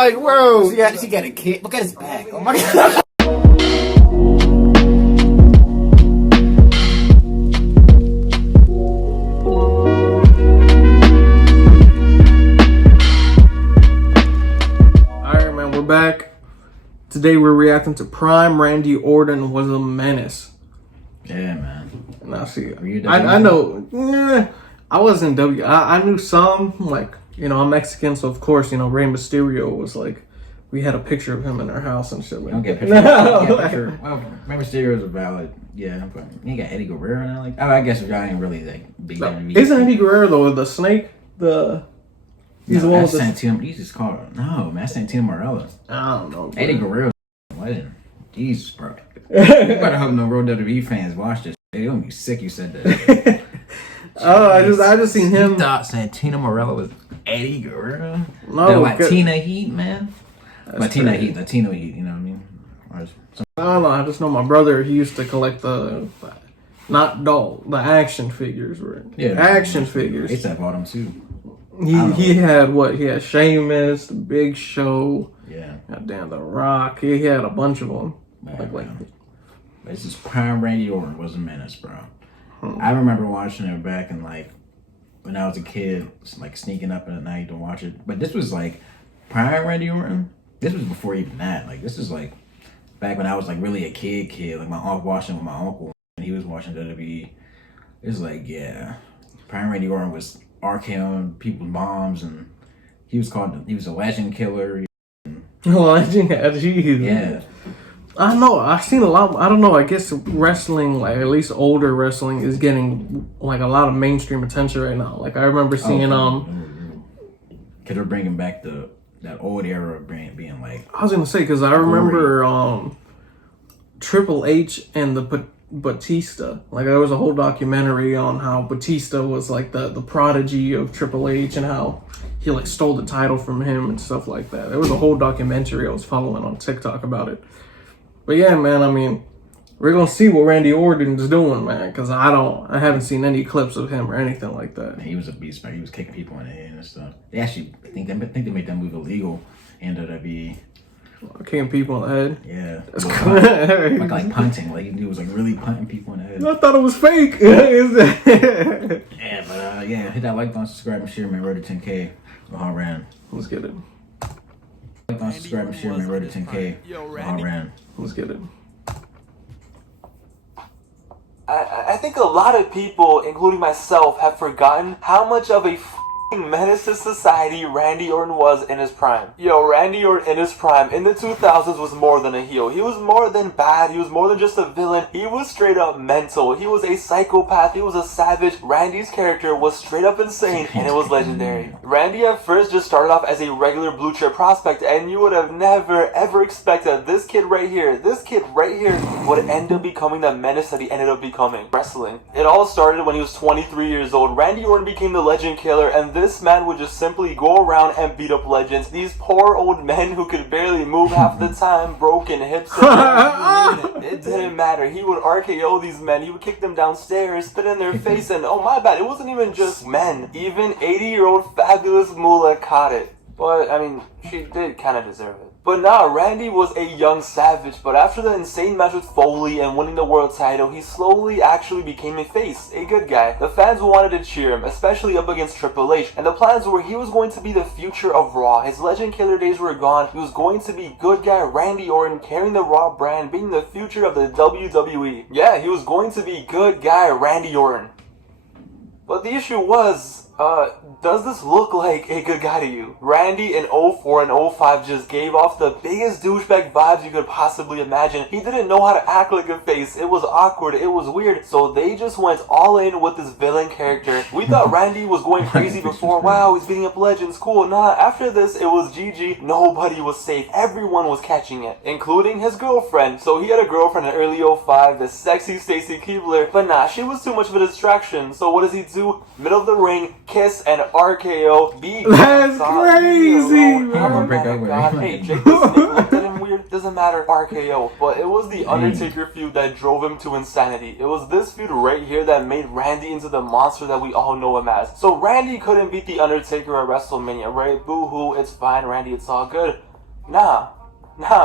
like, bro, yeah, she got a kid. Look at his back. Oh my god. Alright, man, we're back. Today we're reacting to Prime Randy Orton was a menace. Yeah, man. And I see. I know. I wasn't W. I knew some, like, you know, I'm Mexican, so of course, you know, Rey Mysterio was like, we had a picture of him in our house and shit. Like, don't get a picture. Don't get a picture. Well, Rey Mysterio is a valid, yeah. But you got Eddie Guerrero now, like. Oh, I guess y'all ain't really like big. Isn't Eddie Guerrero though the snake? He's the one with the Santino. You just call it. No, man, that's Santino Marella. I don't know. Bro. Eddie Guerrero, legend. Jesus, bro. You better hope no Road WWE fans watch this. They're gonna be sick. You said that. Oh, I just seen him. You thought Santino Marella was Eddie Guerrero? No, the Latina Heat, man. Latino Heat. You know what I mean? I don't know. I just know my brother. He used to collect the action figures, right? Yeah, action figures. They said bought them too. He had what? He had Sheamus, The Big Show. Yeah. Goddamn, The Rock. He had a bunch of them. Man, this is Prime Randy Orton was a menace, bro. I remember watching it back in like when I was a kid, like sneaking up at night to watch it. But this was like Prime Randy Orton. This was before even that. Like this is like back when I was like really a kid. Like my aunt watching with my uncle, and he was watching WWE. It's like Prime Randy Orton was RKOing people's moms, and he was a legend killer. Legend, geez. Yeah. I know. I've seen a lot. I don't know. I guess wrestling, like at least older wrestling, is getting like a lot of mainstream attention right now. Like I remember seeing because they're bringing back that old era of being like. I was gonna say because I remember Triple H and the Batista. Like there was a whole documentary on how Batista was like the prodigy of Triple H and how he like stole the title from him and stuff like that. There was a whole documentary I was following on TikTok about it. But yeah, man, I mean, we're gonna see what Randy Orton is doing, man, because I haven't seen any clips of him or anything like that. Man, he was a beast, man. He was kicking people in the head and stuff. They actually, I think they made that move illegal in WWE. Kicking people in the head? Yeah. That's crazy. Like punting. Like he was like really punting people in the head. I thought it was fake. Yeah, but hit that like button, subscribe, and share, man. Road to 10K. All ran. Let's get it. Like button, subscribe, and share, man. Road to 10K. All ran. Let's get it. I think a lot of people, including myself, have forgotten how much of a menace to society Randy Orton was in his prime. Yo, Randy Orton in his prime in the 2000s was more than a heel. He was more than bad. He was more than just a villain. He was straight up mental. He was a psychopath. He was a savage. Randy's character was straight up insane, and it was legendary. Randy at first just started off as a regular blue chip prospect, and you would have never ever expected this kid right here would end up becoming the menace that he ended up becoming. Wrestling. It all started when he was 23 years old. Randy Orton became the legend killer, and this man would just simply go around and beat up legends. These poor old men who could barely move half the time, broken hips, and it didn't matter. He would RKO these men. He would kick them downstairs, spit in their face, and oh my bad, it wasn't even just men. Even 80-year-old fabulous Moolah caught it. But, I mean, she did kind of deserve it. But nah, Randy was a young savage, but after the insane match with Foley and winning the world title, he slowly actually became a face, a good guy. The fans wanted to cheer him, especially up against Triple H, and the plans were he was going to be the future of Raw. His legend killer days were gone. He was going to be good guy Randy Orton, carrying the Raw brand, being the future of the WWE. Yeah, he was going to be good guy Randy Orton. But the issue was, does this look like a good guy to you? Randy in 04 and 05 just gave off the biggest douchebag vibes you could possibly imagine. He didn't know how to act like a face. It was awkward. It was weird. So they just went all in with this villain character. We thought Randy was going crazy before. Wow, he's beating up legends. Cool. Nah, after this, it was GG. Nobody was safe. Everyone was catching it, including his girlfriend. So he had a girlfriend in early 05, the sexy Stacy Keibler. But nah, she was too much of a distraction. So what does he do? Middle of the ring, kiss and RKO. That's crazy, bro. Hey, Jake the Snake looked at him weird. Doesn't matter. RKO. But it was the Undertaker feud that drove him to insanity. It was this feud right here that made Randy into the monster that we all know him as. So Randy couldn't beat the Undertaker at WrestleMania, right? Boo-hoo, it's fine, Randy, it's all good. Nah,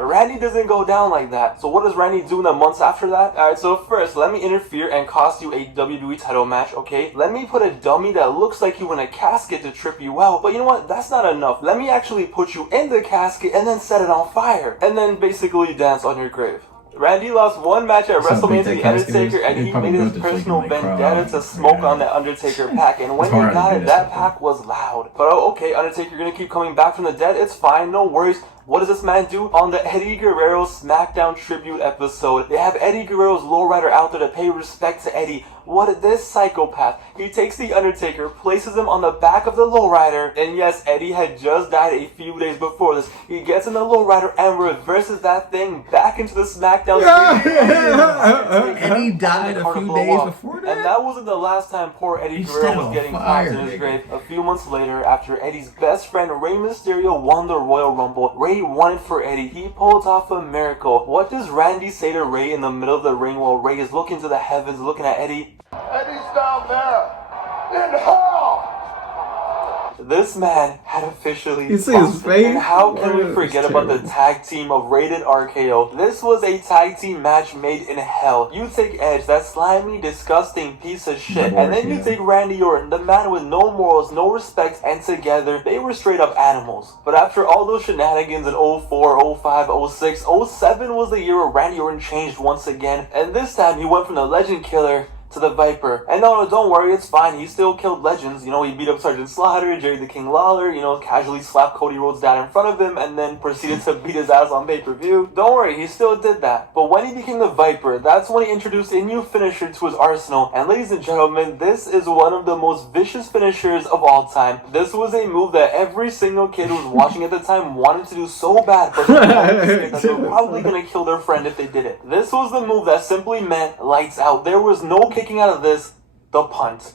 Randy doesn't go down like that. So what does Randy do in the months after that? Alright, so first, let me interfere and cost you a WWE title match, okay? Let me put a dummy that looks like you in a casket to trip you out. But you know what? That's not enough. Let me actually put you in the casket and then set it on fire. And then basically dance on your grave. Randy lost one match at WrestleMania to The Undertaker, and he made his personal vendetta to smoke on that Undertaker pack. And when he got it, that pack was loud. But okay, Undertaker, you're gonna keep coming back from the dead. It's fine, no worries. What does this man do? On the Eddie Guerrero SmackDown tribute episode, they have Eddie Guerrero's lowrider out there to pay respect to Eddie. What this psychopath? He takes the Undertaker, places him on the back of the lowrider, and yes, Eddie had just died a few days before this. He gets in the lowrider and reverses that thing back into the SmackDown tribute. And he died a few days before that? And that wasn't the last time poor Eddie Guerrero was getting caught in his grave. A few months later, after Eddie's best friend Rey Mysterio won the Royal Rumble, Rey won it for Eddie. He pulled off a miracle. What does Randy say to Rey in the middle of the ring while Rey is looking to the heavens, looking at Eddie? Eddie's down there in hell. This man had officially You see his face? And how can we forget about the tag team of Rated RKO? This was a tag team match made in hell. You take Edge, that slimy, disgusting piece of shit, and then you take Randy Orton, the man with no morals, no respect, and together, they were straight up animals. But after all those shenanigans in 04, 05, 06, 07 was the year where Randy Orton changed once again, and this time he went from the Legend Killer to the Viper. And no, don't worry, it's fine. He still killed legends. You know, he beat up Sergeant Slaughter, Jerry the King Lawler, you know, casually slapped Cody Rhodes down in front of him, and then proceeded to beat his ass on pay-per-view. Don't worry, he still did that. But when he became the Viper, that's when he introduced a new finisher to his arsenal. And ladies and gentlemen, this is one of the most vicious finishers of all time. This was a move that every single kid who was watching at the time wanted to do so bad, but they were probably gonna kill their friend if they did it. This was the move that simply meant lights out. There was no kicking out of this, the punt.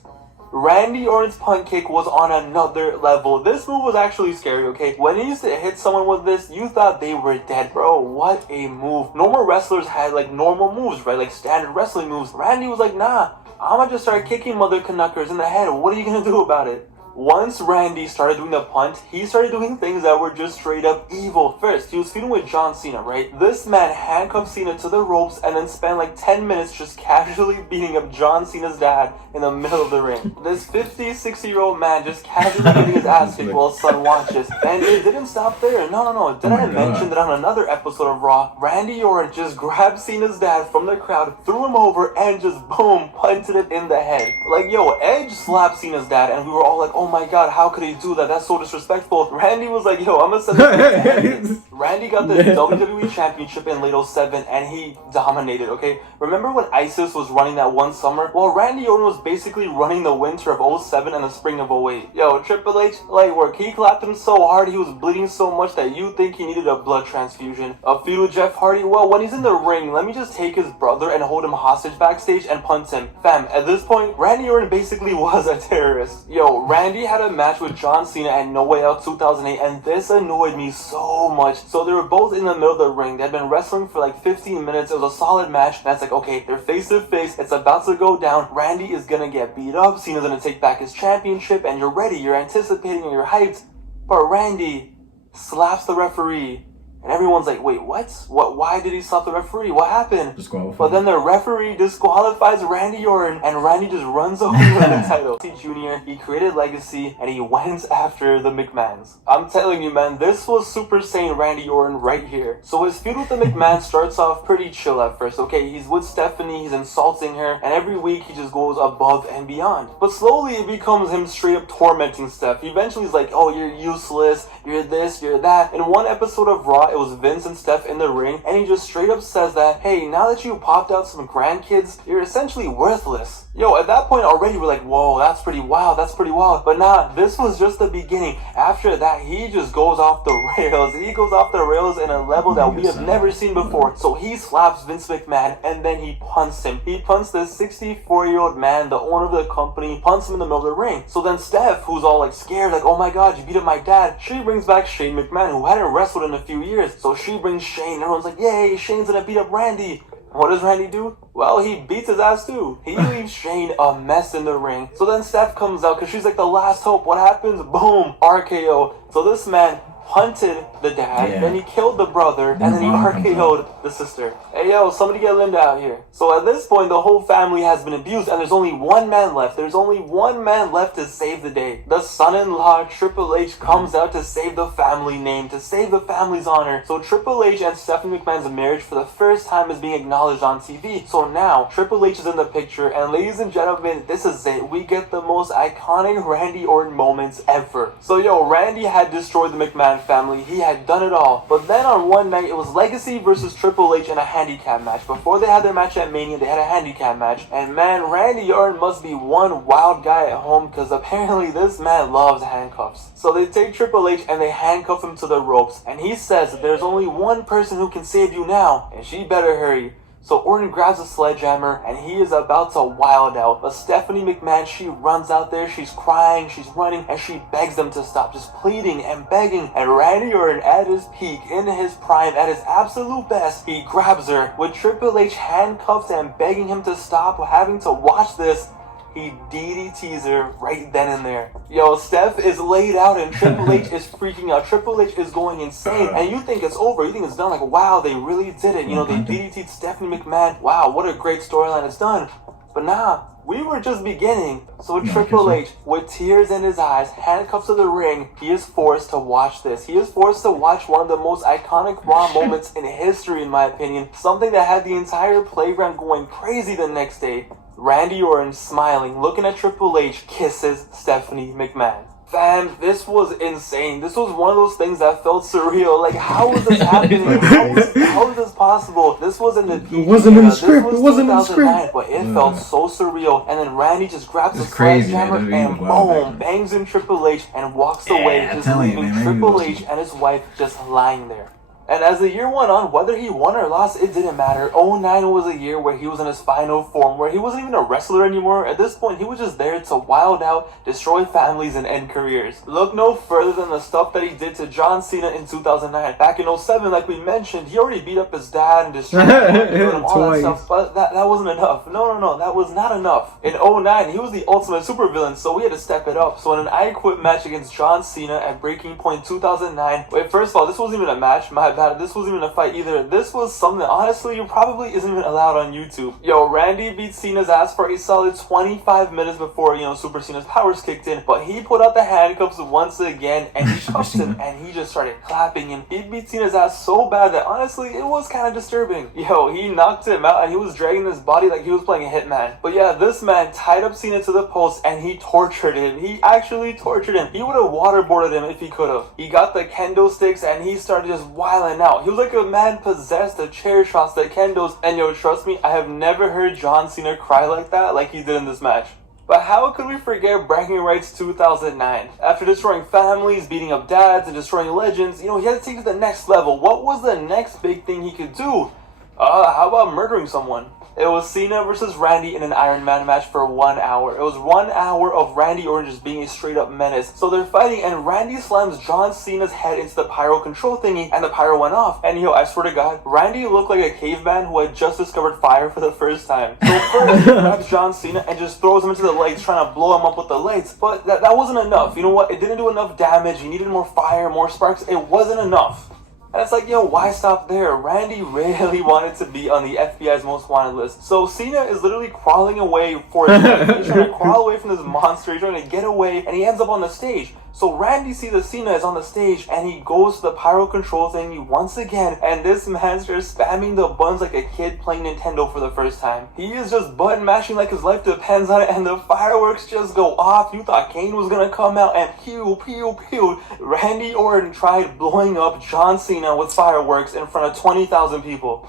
Randy Orton's punt kick was on another level. This move was actually scary, okay? When he used to hit someone with this, you thought they were dead. Bro, what a move. Normal wrestlers had like normal moves, right? Like standard wrestling moves. Randy was like, nah, I'm gonna just start kicking mother knuckers in the head. What are you gonna do about it? Once Randy started doing the punt, he started doing things that were just straight up evil. First, he was feuding with John Cena, right? This man handcuffed Cena to the ropes and then spent like 10 minutes just casually beating up John Cena's dad in the middle of the ring. This 50, 60-year-old man just casually getting his ass kicked while his son watches. And it didn't stop there. No. Didn't I mention that on another episode of Raw, Randy Orton just grabbed Cena's dad from the crowd, threw him over, and just boom, punted it in the head. Like, yo, Edge slapped Cena's dad, and we were all like, oh my god, how could he do that? That's so disrespectful. Randy was like, yo, I'm gonna send this Randy got the WWE Championship in late 07, and he dominated, okay? Remember when ISIS was running that one summer? Well, Randy Orton was basically running the winter of 07 and the spring of 08. Yo, Triple H, light work. He clapped him so hard, he was bleeding so much that you think he needed a blood transfusion. A feud with Jeff Hardy? Well, when he's in the ring, let me just take his brother and hold him hostage backstage and punt him. Fam, at this point, Randy Orton basically was a terrorist. Yo, Randy had a match with John Cena at No Way Out 2008, and this annoyed me so much. So they were both in the middle of the ring. They had been wrestling for like 15 minutes. It was a solid match. And it's like, okay, they're face to face. It's about to go down. Randy is gonna get beat up. Cena's gonna take back his championship, and you're ready. You're anticipating and you're hyped. But Randy slaps the referee. And everyone's like, wait, what? Why did he slap the referee? What happened? But then the referee disqualifies Randy Orton, and Randy just runs over the title. Jr., he created legacy, and he went after the McMahons. I'm telling you, man, this was Super Saiyan Randy Orton right here. So his feud with the McMahons starts off pretty chill at first, okay? He's with Stephanie, he's insulting her, and every week he just goes above and beyond. But slowly it becomes him straight up tormenting Steph. Eventually he's like, oh, you're useless, you're this, you're that. In one episode of Raw, it was Vince and Steph in the ring, and he just straight up says that, hey, now that you popped out some grandkids, you're essentially worthless. Yo, at that point already we're like, whoa, that's pretty wild. But nah, this was just the beginning. After that, he just goes off the rails. He goes off the rails in a level that we have never seen before. So he slaps Vince McMahon, and then he punts him. He punts this 64-year-old man, the owner of the company, punts him in the middle of the ring. So then Steph, who's all like scared, like, oh my god, you beat up my dad, she brings back Shane McMahon, who hadn't wrestled in a few years. So she brings Shane. Everyone's like, yay, Shane's gonna beat up Randy. What does Randy do? Well, he beats his ass too. He leaves Shane a mess in the ring. So then Steph comes out because she's like the last hope. What happens? Boom, RKO. So this man punted the dad, Yeah. then he killed the brother, Then and then he the mom comes RKO'd the sister. Hey yo, somebody get Linda out here. So at this point, the whole family has been abused, and there's only one man left. There's only one man left to save the day. The son-in-law, Triple H, comes out to save the family name, to save the family's honor. So Triple H and Stephanie McMahon's marriage for the first time is being acknowledged on TV. So now, Triple H is in the picture, and ladies and gentlemen, this is it. We get the most iconic Randy Orton moments ever. So yo, Randy had destroyed the McMahon family. He had done it all. But then on one night, it was Legacy versus Triple H in a handicap match. Before they had their match at Mania, they had a handicap match. And man, Randy Orton must be one wild guy at home, because apparently this man loves handcuffs. So they take Triple H and they handcuff him to the ropes. And he says, there's only one person who can save you now, and she better hurry. So Orton grabs a sledgehammer and he is about to wild out. But Stephanie McMahon, she runs out there, she's crying, she's running, and she begs them to stop, just pleading and begging. And Randy Orton, at his peak, in his prime, at his absolute best, he grabs her. With Triple H handcuffed and begging him to stop, having to watch this, he DDTs her right then and there. Yo, Steph is laid out and Triple H is freaking out. Triple H is going insane. And you think it's over. You think it's done. Like, wow, they really did it. You know, they DDT'd Stephanie McMahon. Wow, what a great storyline. It's done. But nah, we were just beginning. So Triple H, with tears in his eyes, handcuffed to the ring, he is forced to watch this. He is forced to watch one of the most iconic Raw moments in history, in my opinion. Something that had the entire playground going crazy the next day. Randy Orton, smiling, looking at Triple H, kisses Stephanie McMahon. Fam, this was insane. This was one of those things that felt surreal. Like, how was this happening? How is this possible? This wasn't the It wasn't in the script. It wasn't in the script. But it felt so surreal. And then Randy just grabs the sledgehammer and boom, bangs in Triple H and walks away, just leaving Triple H and his wife just lying there. And as the year went on, whether he won or lost, it didn't matter. 09 was a year where he was in his final form, where he wasn't even a wrestler anymore. At this point, he was just there to wild out, destroy families, and end careers. Look no further than the stuff that he did to John Cena in 2009. Back in 07, like we mentioned, he already beat up his dad and destroyed him, all that stuff. But that wasn't enough. No, that was not enough. In 09, he was the ultimate supervillain, so we had to step it up. So in an I Quit match against John Cena at Breaking Point 2009, wait, first of all, this wasn't even a match, my bad. This wasn't even a fight either. This was something that honestly probably isn't even allowed on YouTube. Yo, Randy beat Cena's ass for a solid 25 minutes before, Super Cena's powers kicked in. But he put out the handcuffs once again and he cuffed him and he just started clapping him. He beat Cena's ass so bad that honestly it was kind of disturbing. Yo, he knocked him out and he was dragging his body like he was playing a hitman. But yeah, this man tied up Cena to the post and he tortured him. He actually tortured him. He would have waterboarded him if he could have. He got the kendo sticks and he started just wilding out. He was like a man possessed, the chair shots, the kendos, and yo, trust me, I have never heard John Cena cry like that like he did in this match. But how could we forget Bragging Rights 2009? After destroying families, beating up dads, and destroying legends, he had to take it to the next level. What was the next big thing he could do? How about murdering someone? It was Cena versus Randy in an Iron Man match for 1 hour. It was 1 hour of Randy Orton just being a straight up menace. So they're fighting and Randy slams John Cena's head into the pyro control thingy and the pyro went off. And I swear to God, Randy looked like a caveman who had just discovered fire for the first time. So first he grabs John Cena and just throws him into the lights, trying to blow him up with the lights. But that wasn't enough. You know what? It didn't do enough damage. He needed more fire, more sparks. It wasn't enough. And it's like, yo, why stop there? Randy really wanted to be on the FBI's most wanted list. So Cena is literally crawling away for his life. He's trying to crawl away from this monster. He's trying to get away, and he ends up on the stage. So Randy sees that Cena is on the stage, and he goes to the pyro control thingy once again, and this man starts spamming the buttons like a kid playing Nintendo for the first time. He is just button mashing like his life depends on it, and the fireworks just go off. You thought Kane was gonna come out, and pew, pew, pew. Randy Orton tried blowing up John Cena with fireworks in front of 20,000 people.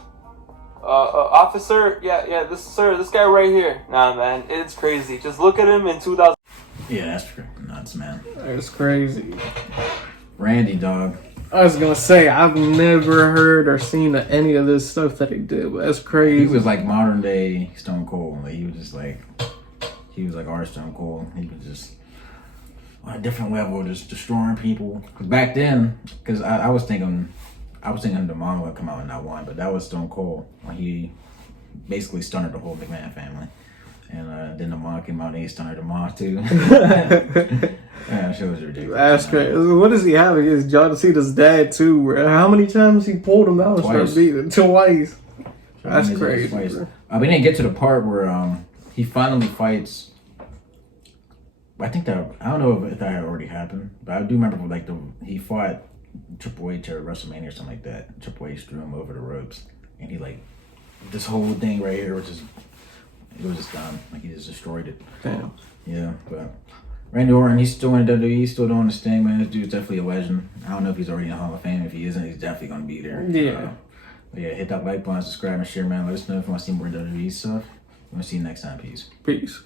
Officer, this guy right here. Nah, man, it's crazy. Just look at him in 2000. Yeah, that's nuts, man. It's crazy. Randy, dog. I was gonna say, I've never heard or seen any of this stuff that he did, but that's crazy. He was like modern day Stone Cold. Like, he was like our Stone Cold. He was just on a different level, just destroying people. Cause back then, I was thinking the mom would come out and not one, but that was Stone Cold when he basically stunted the whole McMahon family. And then the mom came out and he stunted the mom too. Yeah, that shit was ridiculous. That's crazy. What does he have against John Cena's dad too? Bro? How many times he pulled him out and started Twice. beating him? Twice. That's Twice. crazy. Bro. We didn't get to the part where he finally fights. I think that I don't know if that had already happened, but I do remember like he fought Triple H at WrestleMania or something like that. Triple H threw him over the ropes, and he like this whole thing right here was just done. Like he just destroyed it. Damn. Yeah, but Randy Orton, he's still in WWE, he's still doing his thing, man. This dude's definitely a legend. I don't know if he's already in the Hall of Fame. If he isn't, he's definitely gonna be there. Yeah. But yeah, hit that like button, subscribe, and share, man. Let us know if you want to see more WWE stuff. We'll see you next time. Peace. Peace.